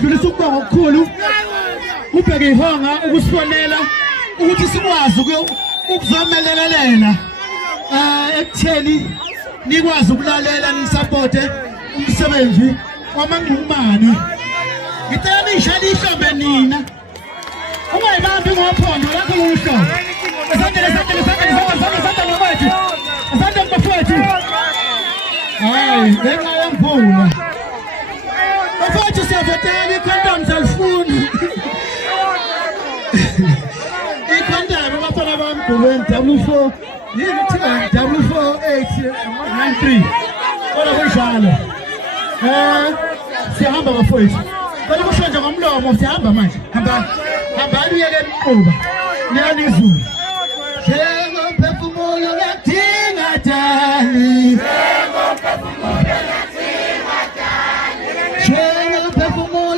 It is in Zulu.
ukudlulisa ukubonga okukhulu ubheke ihonga ukusibonela ukuthi sikwazi ukuzomelelela ekutheni nikwazi ukulalela nisupporte umsebenzi wamangqumane. Ngicela nishaya ihlombe nina ungayibambi ngophondo lakho loluhlobo. Asante ngabafowethu. Asante ngabafowethu. Hayi, ngenxa yemvula. Bafowethu siyavotela i-condoms alifuni. I-condom abafana bami Gqubeni W4 yini kuthiwa W4893. Kodwa kunjalo. Siyahamba bafowethu. Kodwa kusho nje ngomlomo siyahamba manje. Hambani uyeke ukuqhuba. Niyani izulu.